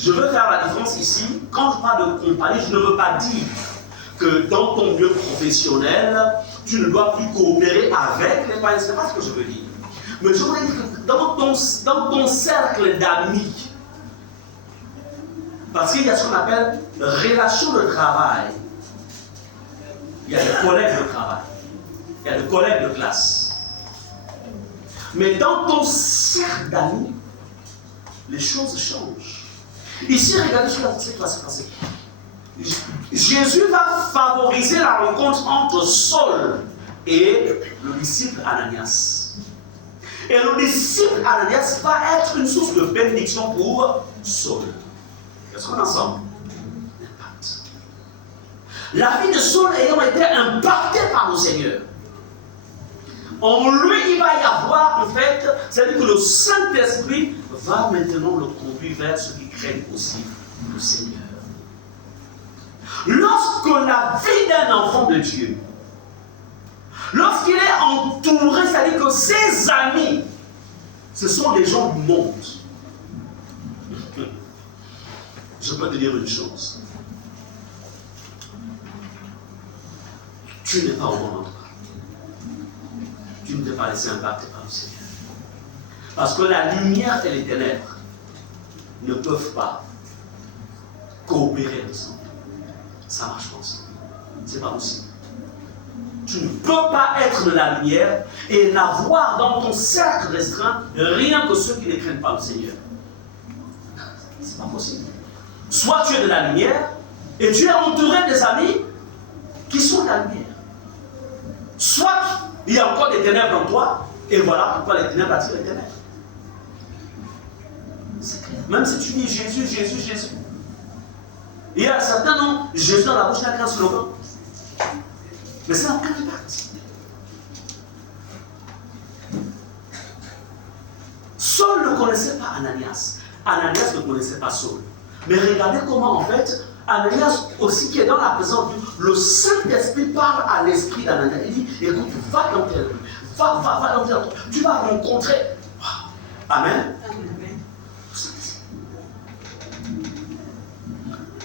je veux faire la différence ici. Quand je parle de compagnie, je ne veux pas dire que dans ton milieu professionnel, tu ne dois plus coopérer avec les païens. Ce n'est pas ce que je veux dire. Mais je voudrais dire que dans ton cercle d'amis, parce qu'il y a ce qu'on appelle relation de travail, il y a des collègues de travail, il y a des collègues de classe. Mais dans ton cercle d'amis, les choses changent. Ici, regardez ce qui va se passer. Jésus va favoriser la rencontre entre Saul et le disciple Ananias. Et le disciple Ananias va être une source de bénédiction pour Saul. Est-ce qu'on est ensemble? Impact. La vie de Saul ayant été impactée par le Seigneur. En lui, il va y avoir, en fait, c'est-à-dire que le Saint-Esprit va maintenant le conduire vers ceux qui craignent aussi le Seigneur. Lorsque la vie d'un enfant de Dieu, lorsqu'il est entouré, c'est-à-dire que ses amis, ce sont des gens du monde. Je peux te dire une chose. Tu n'es pas au bon endroit. Tu ne t'es pas laissé impacter par le Seigneur. Parce que la lumière et les ténèbres ne peuvent pas coopérer ensemble. Ça marche pas ensemble. C'est pas possible. Tu ne peux pas être de la lumière et n'avoir dans ton cercle restreint rien que ceux qui ne craignent pas le Seigneur. C'est pas possible. Soit tu es de la lumière et tu es entouré des amis qui sont de la lumière. Soit il y a encore des ténèbres en toi et voilà pourquoi les ténèbres attirent les ténèbres. C'est clair. Même si tu dis Jésus, Jésus, Jésus. Il y a certains noms, Jésus dans la bouche n'a qu'un slogan. Mais ça n'a aucun impact. Saul ne connaissait pas Ananias. Ananias ne connaissait pas Saul. Mais regardez comment en fait, Ananias aussi qui est dans la présence de Dieu, le Saint-Esprit parle à l'esprit d'Ananias. Il dit, écoute, va dans tel rue, va dans tel rue, tu vas rencontrer. Wow. Amen.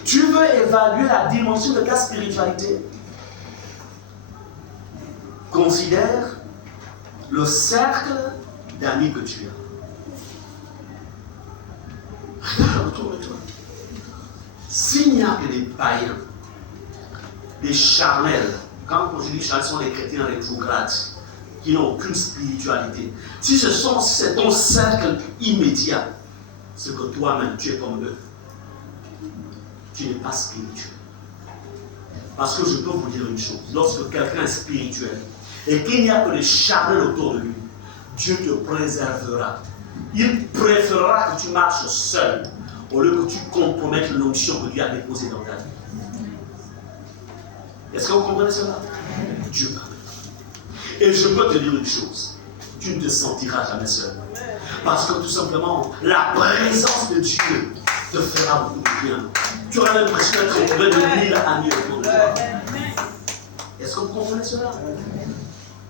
Tu veux évaluer la dimension de ta spiritualité? Considère le cercle d'amis que tu as. Regarde autour de toi. S'il n'y a que des païens, des charnels, quand je dis charnels, ce sont les chrétiens rétrogrades, qui n'ont aucune spiritualité. Si c'est ton cercle immédiat, c'est que toi-même tu es comme eux. Tu n'es pas spirituel. Parce que je peux vous dire une chose, lorsque quelqu'un est spirituel et qu'il n'y a que des charnels autour de lui, Dieu te préservera. Il préférera que tu marches seul au lieu que tu compromettes l'onction que Dieu a déposée dans ta vie. Est-ce que vous comprenez cela? Dieu permet. Et je peux te dire une chose, tu ne te sentiras jamais seul. Parce que tout simplement, la présence de Dieu te fera beaucoup de bien. Tu auras l'impression d'être entouré de 1000 amis autour de toi. Est-ce que vous comprenez cela?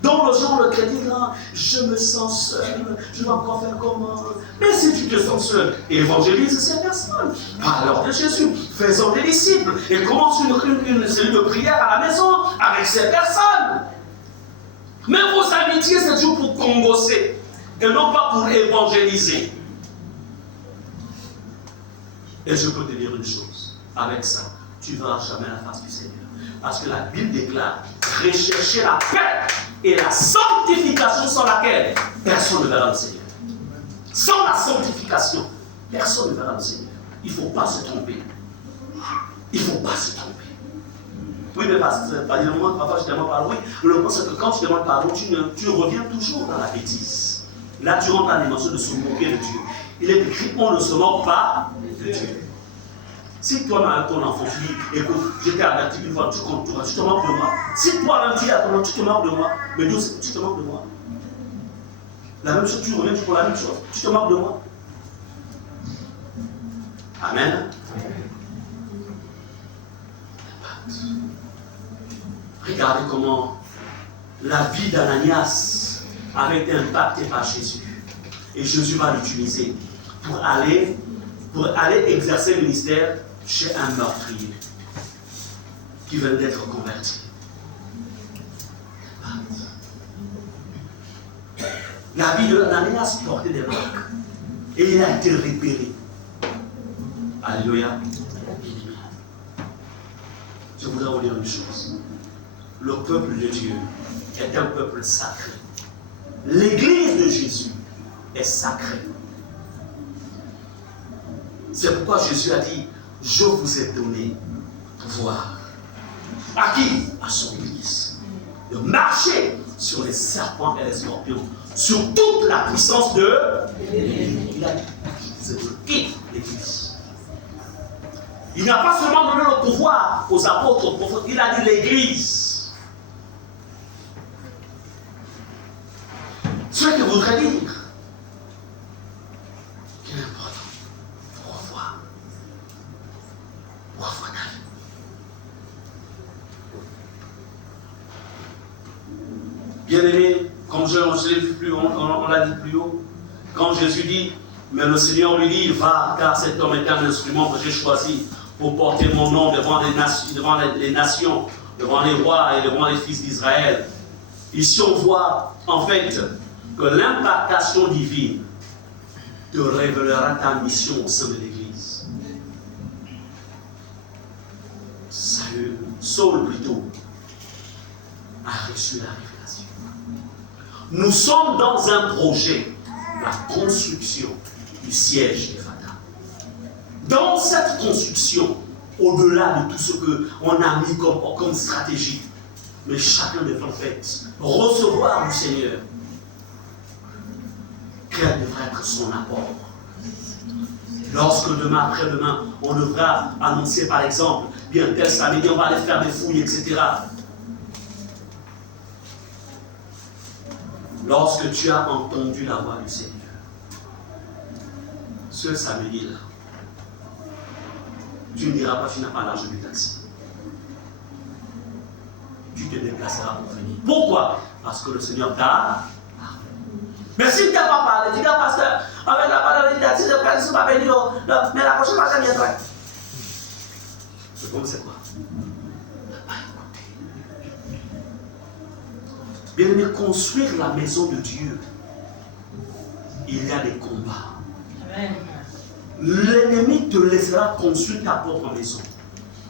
Donc le genre, le chrétien, je me sens seul, je dois encore faire comment? Mais si tu te sens seul, évangélise ces personnes. Alors de Jésus, faisons des disciples et commence une cellule de prière à la maison avec ces personnes. Mais vos amitiés, c'est toujours pour congosser et non pas pour évangéliser. Et je peux te dire une chose, avec ça, tu ne verras jamais la face du Seigneur. Parce que la Bible déclare, rechercher la paix et la sanctification sans laquelle personne ne verra le Seigneur. Sans la sanctification, personne ne verra le Seigneur. Il ne faut pas se tromper. Il ne faut pas se tromper. Oui, mais parfois je demande pardon. Oui, le problème c'est que quand tu demandes pardon, tu reviens toujours dans la bêtise. Là, tu rentres dans la dimension de se moquer de Dieu. Il est écrit, on ne se moque pas de Dieu. Si toi, ton enfant, tu dis, écoute, j'étais averti une fois, tu te moques de moi. Si toi-même, tu dis à ton enfant, tu te moques de moi, mais Dieu, tu te moques de moi. La même chose, tu reviens pour la même chose. Tu te moques de moi. Amen. Regardez comment la vie d'Ananias avait été impactée par Jésus. Et Jésus va l'utiliser pour aller pour aller exercer le ministère chez un meurtrier qui venait d'être converti. La vie de Ananias portait des marques et il a été repéré. Alléluia. Je voudrais vous dire une chose. Le peuple de Dieu est un peuple sacré. L'église de Jésus est sacrée. C'est pourquoi Jésus a dit, je vous ai donné pouvoir. À qui? À son église. De marcher sur les serpents et les scorpions. Sur toute la puissance de l'ennemi. Il a dit, je vous ai donné l'église. Il n'a pas seulement donné le pouvoir aux apôtres, aux prophètes, il a dit l'église. Ce que voudrait dire, qu'il est important pour revoir ta vie. Bien-aimé, comme je l'ai vu plus haut, on l'a dit plus haut, quand Jésus dit, mais le Seigneur lui dit, va, car cet homme est un instrument que j'ai choisi pour porter mon nom devant les nations, devant les rois et devant les fils d'Israël. Ici, on voit en fait que l'impactation divine te révélera ta mission au sein de l'Église. Saul plutôt a reçu la révélation. Nous sommes dans un projet, la construction du siège d'Éphata. Dans cette construction, au-delà de tout ce qu'on a mis comme stratégie, mais chacun devrait en fait recevoir du Seigneur quel devrait être son apport. Lorsque demain, après-demain, on devra annoncer par exemple, bien tel samedi, on va aller faire des fouilles, etc. Lorsque tu as entendu la voix du Seigneur, ce samedi-là, tu ne diras pas, tu n'as pas l'argent du taxi. Tu te déplaceras pour venir. Pourquoi? Parce que le Seigneur t'a parlé. Mais s'il ne t'a pas parlé, tu dis, pasteur, avec la parole de taxi, je ne peux pas venir, mais la prochaine fois, je viendrai. Le problème, c'est quoi? Tu n'as pas écouté. Bien aimé, construire la maison de Dieu, il y a des combats. Amen. L'ennemi te laissera construire ta propre maison.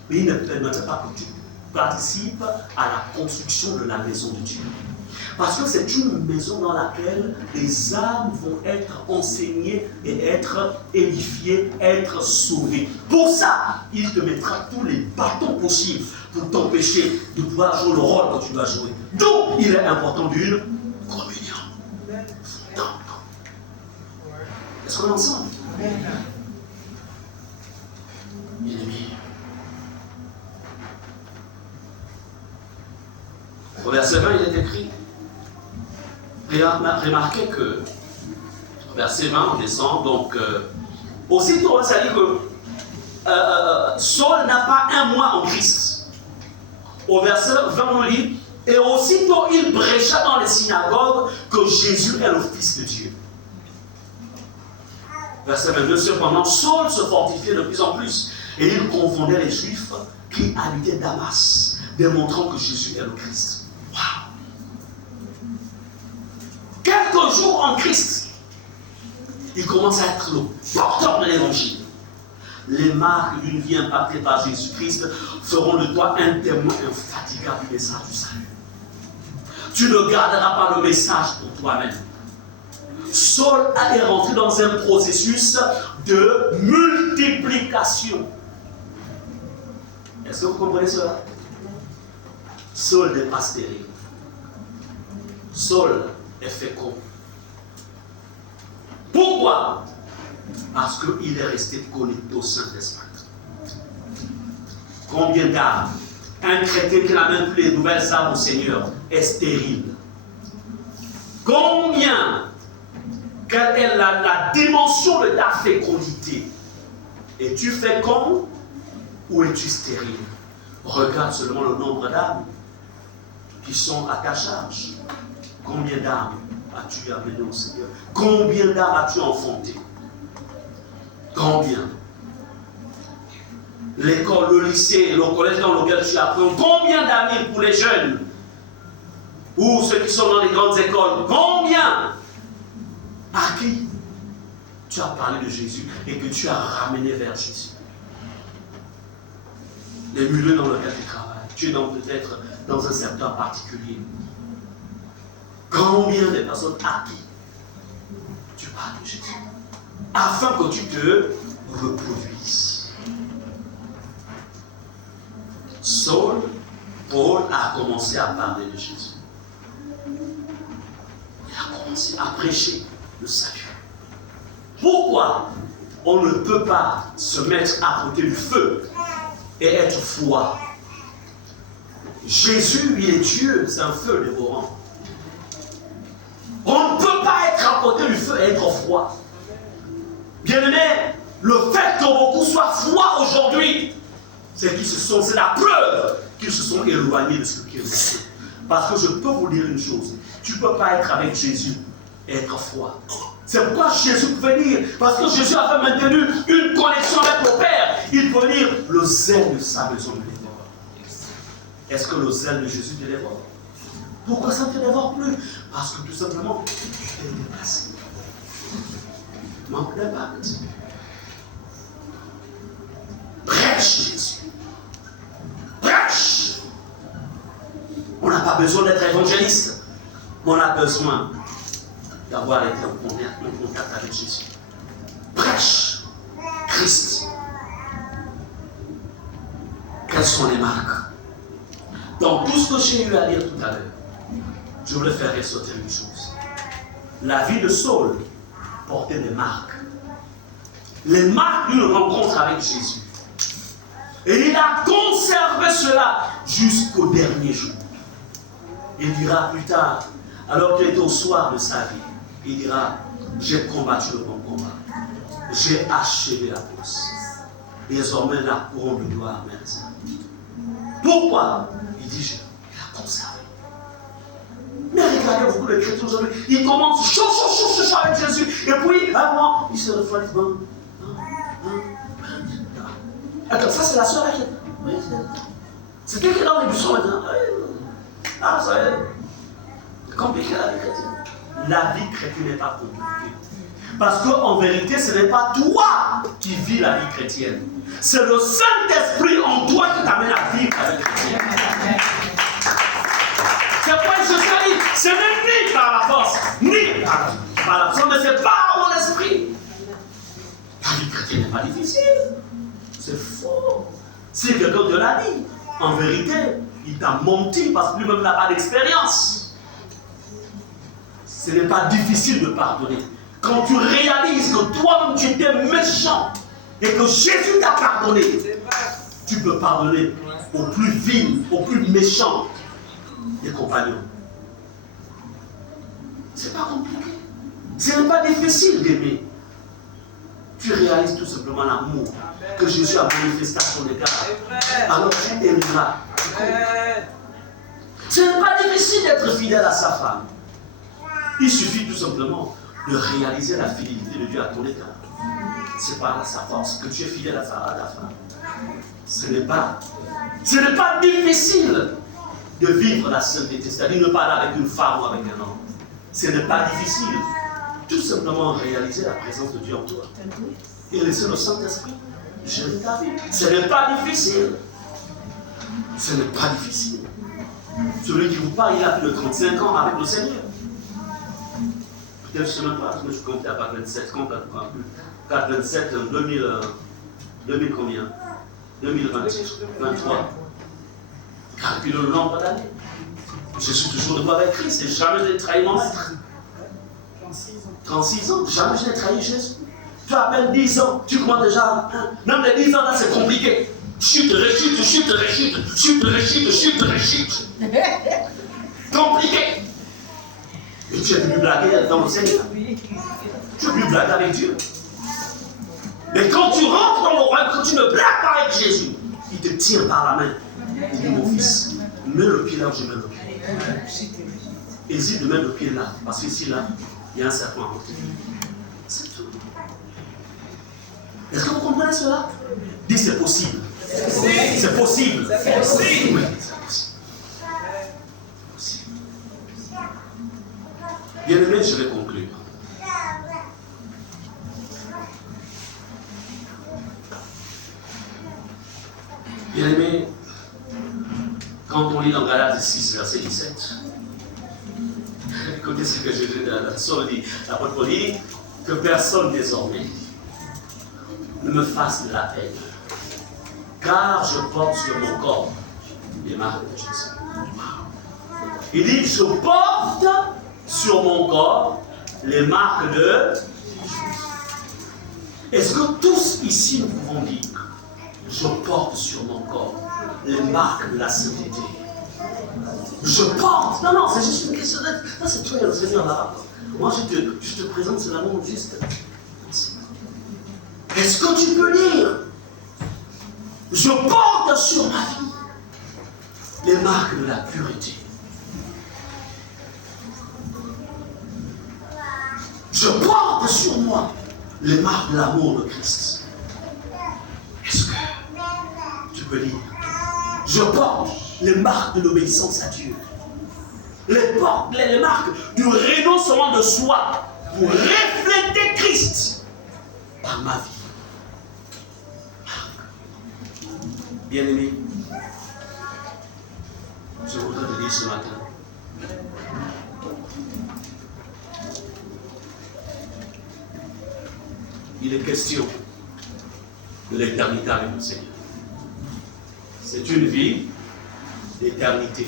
Mais il ne permettra pas que tu participes à la construction de la maison de Dieu. Parce que c'est une maison dans laquelle les âmes vont être enseignées et être édifiées, être sauvées. Pour ça, il te mettra tous les bâtons possibles pour t'empêcher de pouvoir jouer le rôle que tu dois jouer. Donc, il est important d'une communion. Est-ce qu'on est ensemble? Bien-aimé. Au verset 20, il est écrit, remarquez que, au verset 20, on descend, donc, aussitôt, ça dit que Saul n'a pas un mois en Christ. Au verset 20, on dit, et aussitôt il prêcha dans les synagogues que Jésus est le Fils de Dieu. Verset 22, cependant, Saul se fortifiait de plus en plus et il confondait les Juifs qui habitaient Damas, démontrant que Jésus est le Christ. Waouh! Quelques jours en Christ, il commence à être le porteur de l'évangile. Les marques d'une vie impactée par Jésus-Christ feront de toi un témoin infatigable du message du salut. Tu ne garderas pas le message pour toi-même. Saul est rentré dans un processus de multiplication. Est-ce que vous comprenez cela? Saul n'est pas stérile. Saul est fécond. Pourquoi? Parce qu'il est resté connecté au Saint-Esprit. Combien d'âmes? Un chrétien qui n'a même plus les nouvelles âmes au Seigneur est stérile. Combien? Quelle est la dimension de ta fécondité? Es-tu fécond ou es-tu stérile? Regarde seulement le nombre d'âmes qui sont à ta charge. Combien d'âmes as-tu amené au Seigneur? Combien d'âmes as-tu enfanté? Combien? L'école, le lycée, le collège dans lequel tu apprends, combien d'amis pour les jeunes? Ou ceux qui sont dans les grandes écoles, combien? À qui tu as parlé de Jésus et que tu as ramené vers Jésus? Les milieux dans lesquels tu travailles, tu es peut-être dans un secteur particulier. Combien de personnes à qui tu parles de Jésus? Afin que tu te reproduises. Paul a commencé à parler de Jésus. Il a commencé à prêcher le salut. Pourquoi on ne peut pas se mettre à côté du feu et être froid? Jésus, il est Dieu, c'est un feu dévorant. On ne peut pas être à côté du feu et être froid. Bien-aimé, le fait que beaucoup soient froids aujourd'hui, c'est la preuve qu'ils se sont éloignés de ce qu'ils étaient. Parce que je peux vous dire une chose, tu ne peux pas être avec Jésus et être froid. C'est pourquoi Jésus pouvait dire, parce que Jésus avait maintenu une connexion avec le Père, il peut dire, le zèle de sa maison me dévore. Est-ce que le zèle de Jésus te dévore? Pourquoi ça ne te dévore plus? Parce que tout simplement, tu t'es dépassé. Manque d'impact. Prêche Jésus. Prêche. On n'a pas besoin d'être évangéliste, mais on a besoin d'avoir été en contact avec Jésus. Prêche Christ. Quelles sont les marques? Dans tout ce que j'ai eu à dire tout à l'heure, je voulais faire ressortir une chose. La vie de Saul portait des marques. Les marques d'une rencontre avec Jésus. Et il a conservé cela jusqu'au dernier jour. Il dira plus tard, alors qu'il était au soir de sa vie, il dira, j'ai combattu le bon combat. J'ai achevé la course. Désormais, la couronne de gloire me réserve. Pourquoi? Il dit, il a conservé. Mais regardez beaucoup de chrétiens aujourd'hui, ils commencent chaud avec Jésus, et puis, avant, ils se refroidissent. Attends, ça c'est la soeur qui... Oui, c'est quelqu'un qui est dans les buissons maintenant. Ah, ça c'est compliqué la vie chrétienne. La vie chrétienne n'est pas compliquée. Parce qu'en vérité, ce n'est pas toi qui vis la vie chrétienne. C'est le Saint-Esprit en toi qui t'amène à vivre la vie chrétienne. C'est pourquoi je dis, ce n'est ni par la force, ni par la force, mais c'est par mon esprit. La vie chrétienne n'est pas difficile. C'est faux. Si quelqu'un te l'a dit, en vérité, il t'a menti parce que lui-même n'a pas d'expérience. Ce n'est pas difficile de pardonner. Quand tu réalises que toi-même tu étais méchant et que Jésus t'a pardonné, tu peux pardonner aux plus vils, aux plus méchants des compagnons. Ce n'est pas compliqué. Ce n'est pas difficile d'aimer. Tu réalises tout simplement l'amour que Jésus a manifesté à ton égard. Alors tu aimeras. Ce n'est pas difficile d'être fidèle à sa femme. Il suffit tout simplement de réaliser la fidélité de Dieu à ton égard. C'est par sa force que tu es fidèle à ta femme. Ce n'est pas difficile de vivre la sainteté, c'est-à-dire ne pas aller avec une femme ou avec un homme. Ce n'est pas difficile. Tout simplement réaliser la présence de Dieu en toi. Et laisser le Saint-Esprit gérer ta vie. Ce n'est pas difficile. Ce n'est pas difficile. Celui qui vous parle, il a plus de 35 ans avec le Seigneur. Peut-être je ne sais même pas, parce que je comptais à 27, 27, 2000 combien 2023. Car depuis le nombre d'années, je suis toujours debout avec Christ et jamais je n'ai trahi mon maître. 36 ans, jamais je n'ai trahi Jésus. Tu as à peine 10 ans, tu commences déjà. Même les 10 ans là, c'est compliqué. Chute, rechute, chute, rechute, chute, rechute, chute, rechute. Compliqué. Et tu es venu blaguer dans le Seigneur. Tu es venu blaguer avec Dieu. Mais quand tu rentres dans le royaume, quand tu ne blagues pas avec Jésus, il te tire par la main. Il dit, mon fils, mets le pied là où je mets le pied. Hésite de mettre le pied là, parce qu'ici là, il y a un serpent à côté. C'est tout. Est-ce que vous comprenez cela? Dis c'est possible. C'est possible. C'est possible. Oui, c'est possible. Bien aimé, je vais conclure. Bien aimé, quand on lit dans Galates 6, verset 17, écoutez ce que je dis, l'apôtre Paul dit, que personne désormais ne me fasse de la peine, car je porte sur mon corps les marques de Jésus. Il dit, je porte sur mon corps les marques de Jésus. Est-ce que tous ici nous pouvons dire, je porte sur mon corps les marques de la sainteté? Je porte. Non, non, c'est juste une question d'être. Ça, c'est toi et le Seigneur là-bas. Moi, je te présente seulement juste. Est-ce que tu peux lire? Je porte sur ma vie les marques de la pureté. Je porte sur moi les marques de l'amour de Christ. Est-ce que tu peux lire? Je porte les marques de l'obéissance à Dieu. Les marques du renoncement de soi pour refléter Christ par ma vie. Bien-aimé, je voudrais te dire ce matin, il est question de l'éternité avec le Seigneur. C'est une vie d'éternité.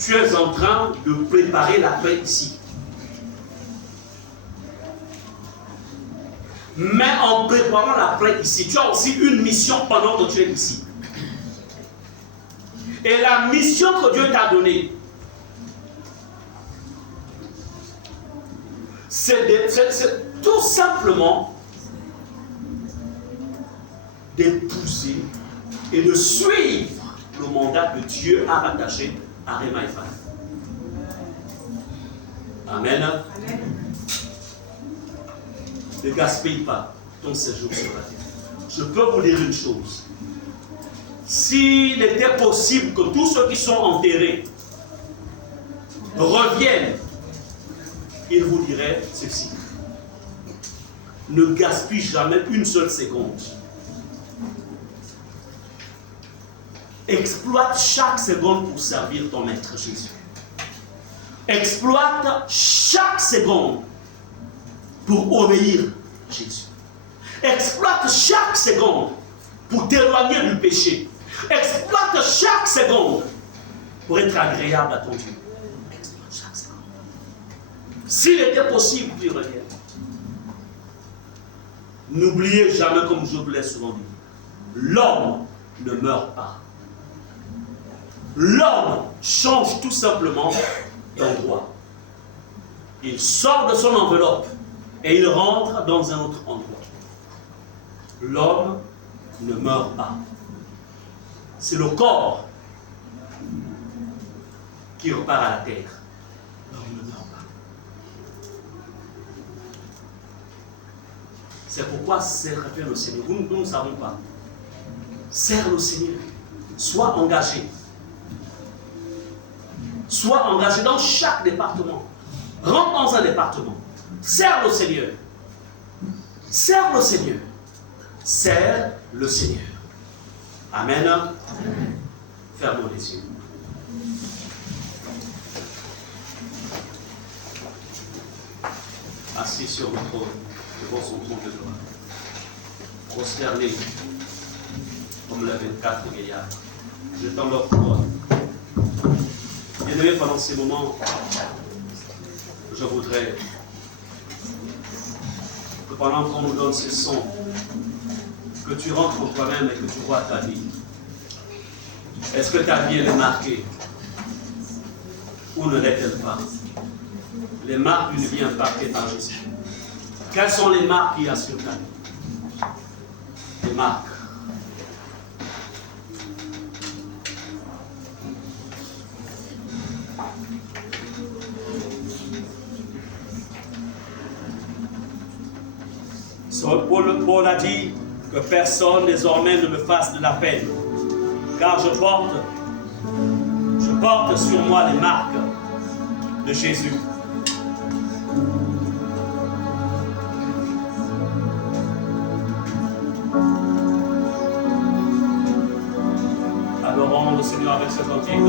Tu es en train de préparer la paix ici. Mais en préparant la paix ici, tu as aussi une mission pendant que tu es ici. Et la mission que Dieu t'a donnée, c'est tout simplement d'épouser et de suivre le mandat que Dieu a rattaché à Réma et Fan. Amen. Amen. Ne gaspille pas ton séjour sur la terre. Je peux vous dire une chose. S'il était possible que tous ceux qui sont enterrés reviennent, il vous dirait ceci. Ne gaspille jamais une seule seconde. Exploite chaque seconde pour servir ton Maître Jésus. Exploite chaque seconde pour obéir à Jésus. Exploite chaque seconde pour t'éloigner du péché. Exploite chaque seconde pour être agréable à ton Dieu. Exploite chaque seconde. S'il était possible qu'il revienne. N'oubliez jamais, comme je vous l'ai souvent dit, l'homme ne meurt pas. L'homme change tout simplement d'endroit. Il sort de son enveloppe et il rentre dans un autre endroit. L'homme ne meurt pas. C'est le corps qui repart à la terre. L'homme ne meurt pas. C'est pourquoi servir le Seigneur. Nous ne savons pas. Sers le Seigneur. Sois engagé. Sois engagé dans chaque département. Rentre dans un département. Sers le Seigneur. Sers le Seigneur. Sers le Seigneur. Amen. Amen. Fermons les yeux. Assis sur le trône, devant son trône de gloire. Prosterné comme le 24 gaillard. Je tends leur croix. Bien-aimés, pendant ces moments, je voudrais que pendant qu'on nous donne ces sons, que tu rentres en toi-même et que tu vois ta vie. Est-ce que ta vie est marquée ou ne l'est-elle pas? Les marques d'une vie impactée par Jésus. Quelles sont les marques qu'il y a sur ta vie? Les marques. Paul a dit que personne désormais ne me fasse de la peine, car je porte sur moi les marques de Jésus. Adorons le Seigneur avec ce cantique.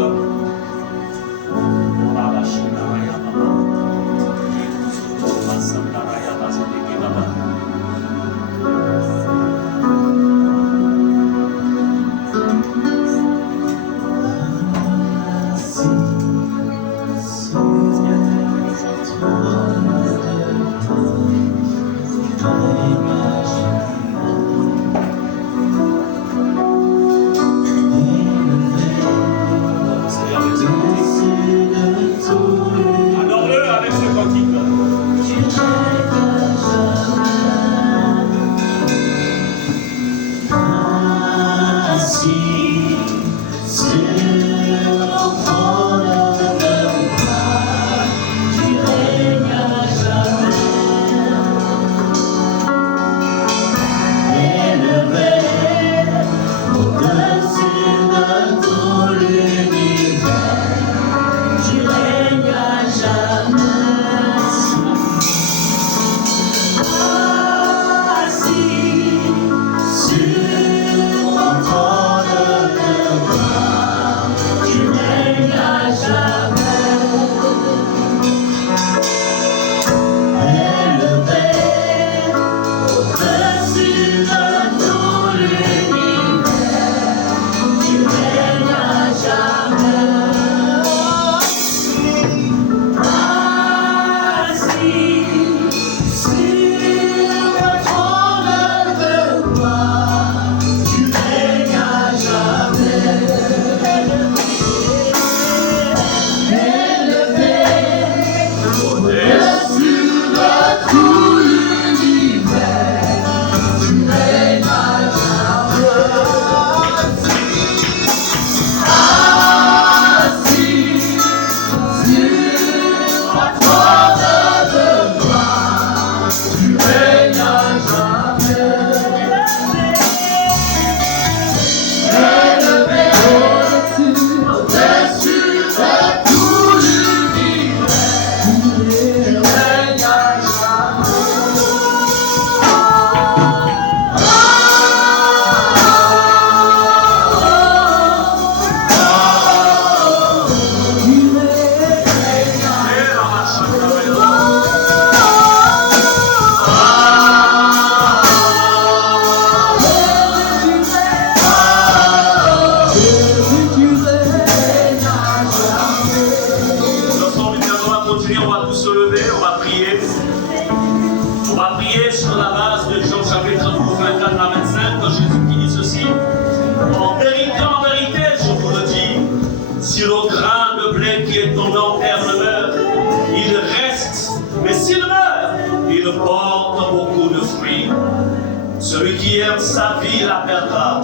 Celui qui aime sa vie la perdra.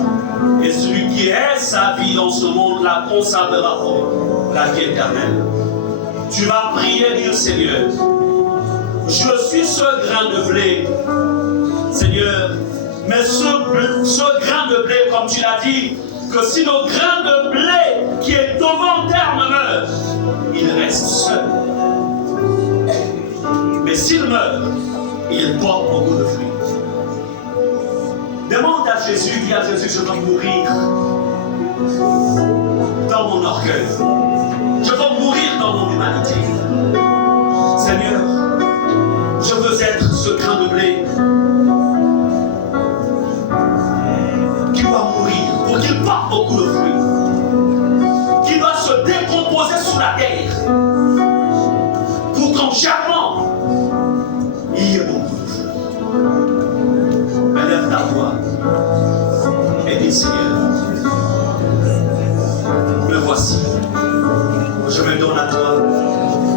Et celui qui aime sa vie dans ce monde la conservera pour la vie éternelle. Tu vas prier, dire Seigneur, je suis ce grain de blé, Seigneur, mais ce grain de blé, comme tu l'as dit, que si le grain de blé qui est devant terme meurt, il reste seul. Mais s'il meurt, il porte beaucoup de fruits. Demande à Jésus, dis à Jésus, je veux mourir dans mon orgueil. Je veux mourir dans mon humanité. Seigneur, je veux être ce grain de blé qui doit mourir pour qu'il porte beaucoup de fruits, qui doit se décomposer sous la terre pour qu'en germant, il y ait beaucoup de fruits. Élève ta voix et dis Seigneur, me voici. Je me donne à toi,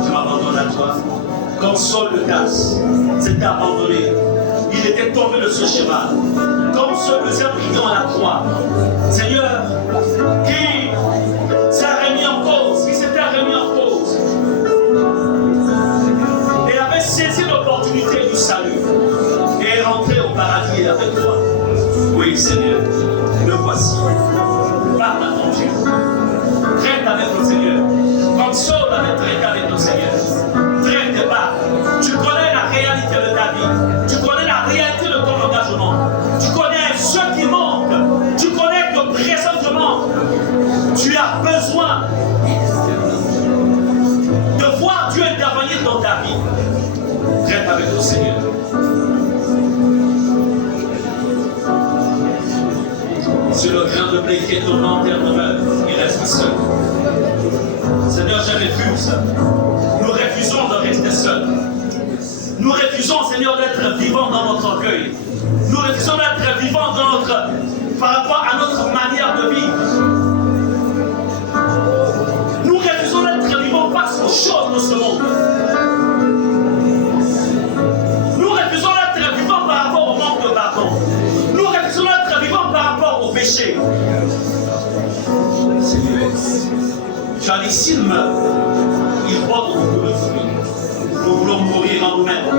je m'abandonne à toi. Comme Saul de Tarse s'était abandonné, il était tombé de ce cheval. Comme ce deuxième brigand à la croix, Seigneur, qui s'est remis en cause, qui s'était remis en cause, et avait saisi l'opportunité du salut, et est rentré au paradis est avec toi. Oui, Seigneur, le voici. Parle à ton Dieu. Traite avec le Seigneur. Comme Saul avait traité avec le Seigneur. Traite pas. Tu connais la réalité de ta vie. Tu connais la réalité de ton engagement. Tu connais ce qui manque. Tu connais que présentement, tu as besoin de voir Dieu intervenir dans ta vie. Traite avec le Seigneur. Sur le grain de blé qui est tournant en terre demeure, il reste seul. Seigneur, je refuse. Nous refusons de rester seuls. Nous refusons, Seigneur, d'être vivants dans notre orgueil. Nous refusons d'être vivants par rapport à notre manière de vivre. Nous refusons d'être vivants face aux choses de ce monde. Nous refusons d'être vivants par rapport au manque de pardon. Nous refusons d'être vivants par rapport au péché. Tu as dit, s'il meurt, il porte beaucoup de fruits. Nous voulons mourir en nous-mêmes.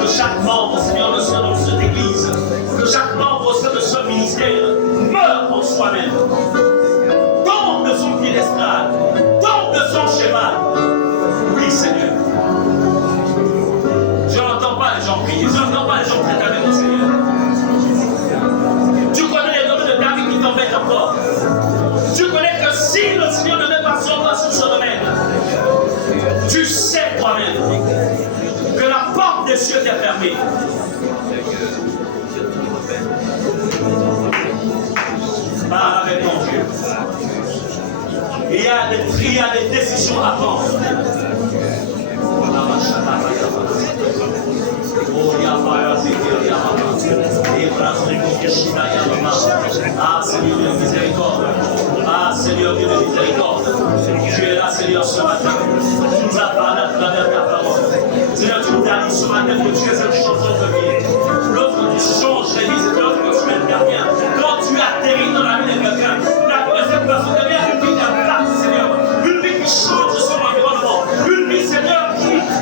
Que chaque membre, Seigneur, de cette église, que chaque membre au sein de ce ministère meure en soi-même. Tombe de son piédestal, tombe de son cheval. Oui, Seigneur. Je n'entends pas les gens prier, je n'entends pas les gens traiter avec le Seigneur. Tu connais les domaines de David qui t'embêtent encore. Tu connais que si le Seigneur ne met pas son doigt sur ce domaine, tu sais toi-même que la porte des cieux t'est fermée. Parle avec ton Dieu. Il y a des décisions à prendre. Ah Seigneur de miséricorde. Ah Seigneur de miséricorde. Tu es là Seigneur ce matin. Tu nous as parlé à travers ta parole. Seigneur, tu nous as dit ce matin que tu es un changeur de vie. Lorsque tu changes la vie, c'est lorsque tu interviens. Quand tu atterris dans la vie de quelqu'un, cette personne devient une vie d'impact, Seigneur. Une vie qui change son environnement. Une vie, Seigneur,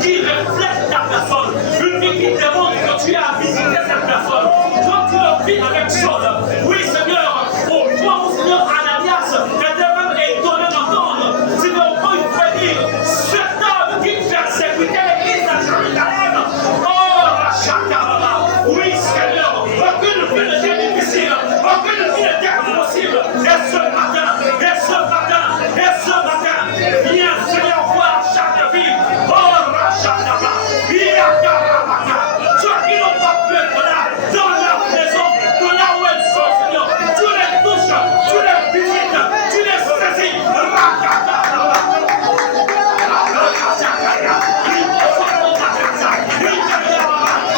qui reflète ta personne. Une vie qui démontre que tu as visité cette personne. Quand tu le vis avec Saul, oui, Seigneur, au point où, Seigneur, Ananias était même étonné d'entendre. Seigneur, au point où il pouvait dire, cet homme qui persécutait l'église à Jérusalem. Oh, Rachakaraba. Oui, Seigneur, aucune vie n'était difficile, aucune vie n'était impossible. Et ce matin, viens, Seigneur, voir chaque vie. Oh, Rachakaraba. Ceux qui n'ont pas pu être là, dans leur maison, de là où elles sont, Seigneur, tu les touches, tu les visites, tu les saisis.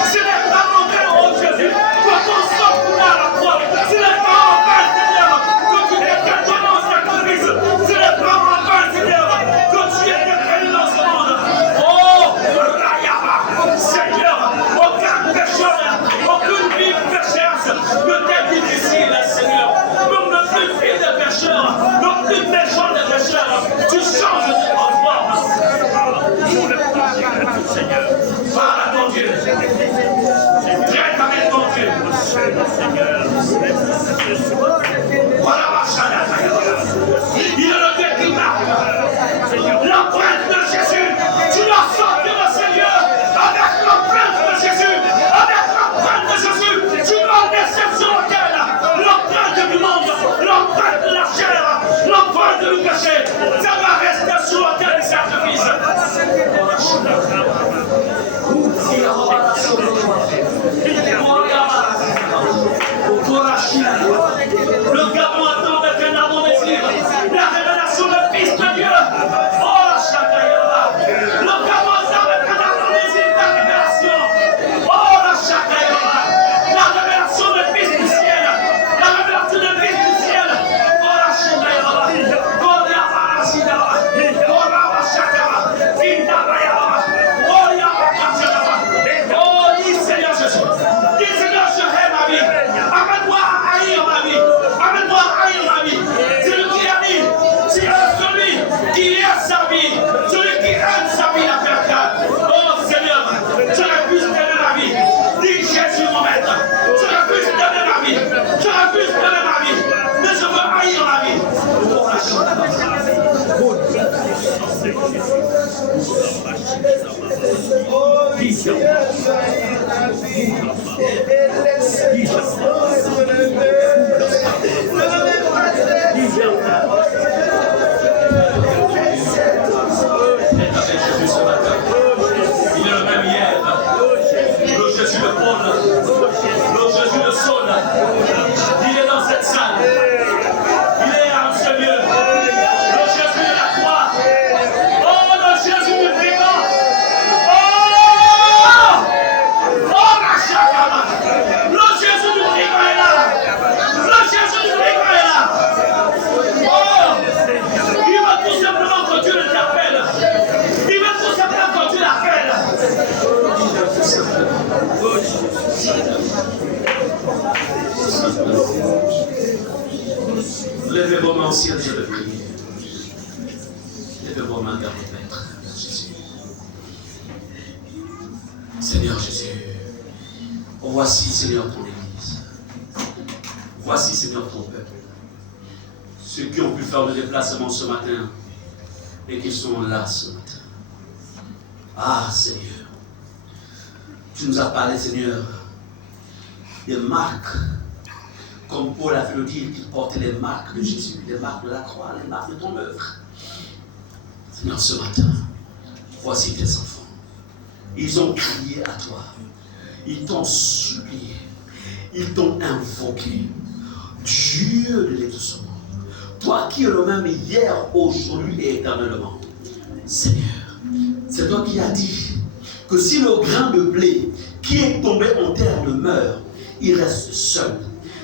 C'est les parents, oh Jésus, que ton sang coule à la croix. C'est les parents, Seigneur, que tu t'es Levez vos mains au ciel, je vais prier. Levez vos mains vers le Maître, Jésus. Seigneur Jésus, voici, Seigneur, ton Église. Voici, Seigneur, ton peuple. Ceux qui ont pu faire le déplacement ce matin et qui sont là ce matin. Ah, Seigneur, tu nous as parlé, Seigneur, des marques, comme Paul a fait le dire, qu'il portait les marques de Jésus, les marques de la croix, les marques de ton œuvre. Seigneur, ce matin, voici tes enfants. Ils ont crié à toi. Ils t'ont supplié. Ils t'ont invoqué. Dieu de l'éternel. Toi qui es le même hier, aujourd'hui et éternellement. Seigneur, c'est toi qui as dit que si le grain de blé qui est tombé en terre ne meurt, il reste seul.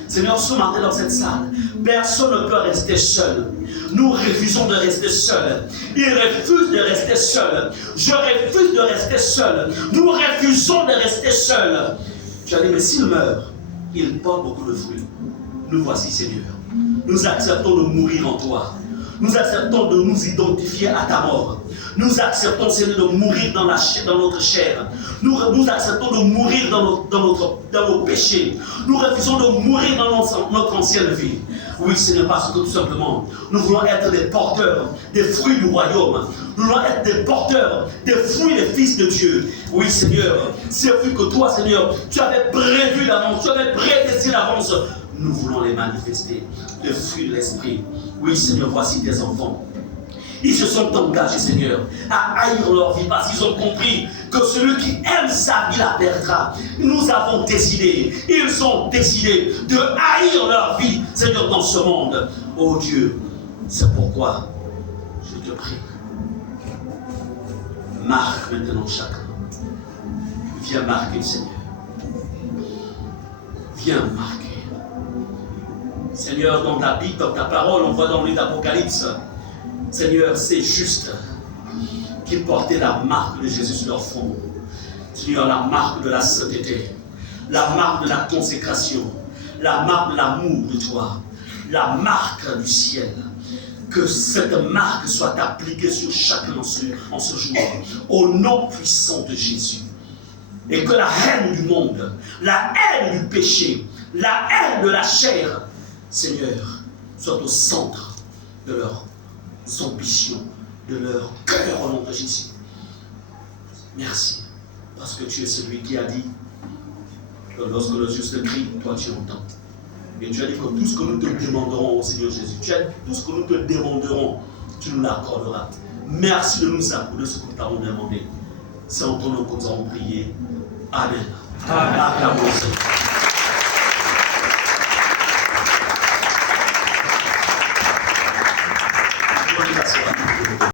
Seigneur, ce matin dans cette salle, personne ne peut rester seul. Nous refusons de rester seuls. Ils refusent de rester seuls. Je refuse de rester seul. Nous refusons de rester seuls. Tu as dit, mais s'il meurt, il porte beaucoup de fruits. Nous voici, Seigneur. Nous acceptons de mourir en toi. Nous acceptons de nous identifier à ta mort. Nous acceptons, Seigneur, de mourir dans notre chair. Nous acceptons de mourir dans nos péchés. Nous refusons de mourir dans notre ancienne vie. Oui, Seigneur, parce que tout simplement, nous voulons être des porteurs des fruits du royaume. Nous voulons être des porteurs des fruits des fils de Dieu. Oui, Seigneur, ces fruits que toi, Seigneur, tu avais prévu d'avance, tu avais prédestiné d'avance. Nous voulons les manifester, les fruits de l'esprit. Oui, Seigneur, voici tes enfants. Ils se sont engagés, Seigneur, à haïr leur vie parce qu'ils ont compris que celui qui aime sa vie la perdra. Nous avons décidé, ils ont décidé de haïr leur vie, Seigneur, dans ce monde. Oh Dieu, c'est pourquoi je te prie. Marque maintenant chacun. Viens marquer, Seigneur. Viens marquer. Seigneur, dans ta Bible, dans ta parole, on voit dans le livre d'Apocalypse, Seigneur, c'est juste qui portaient la marque de Jésus sur leur front. Seigneur, la marque de la sainteté, la marque de la consécration, la marque de l'amour de toi, la marque du ciel. Que cette marque soit appliquée sur chacun en ce jour, au nom puissant de Jésus. Et que la haine du monde, la haine du péché, la haine de la chair, Seigneur, soit au centre de leurs ambitions, de leur cœur au nom de Jésus. Merci, parce que tu es celui qui a dit que lorsque le juste crie, toi tu entends. Et tu as dit que tout ce que nous te demanderons au Seigneur Jésus, tu as dit tout ce que nous te demanderons, tu nous l'accorderas. Merci de nous accorder ce que nous t'avons demandé. C'est en ton nom que nous avons prié. Amen. Amen. Amen.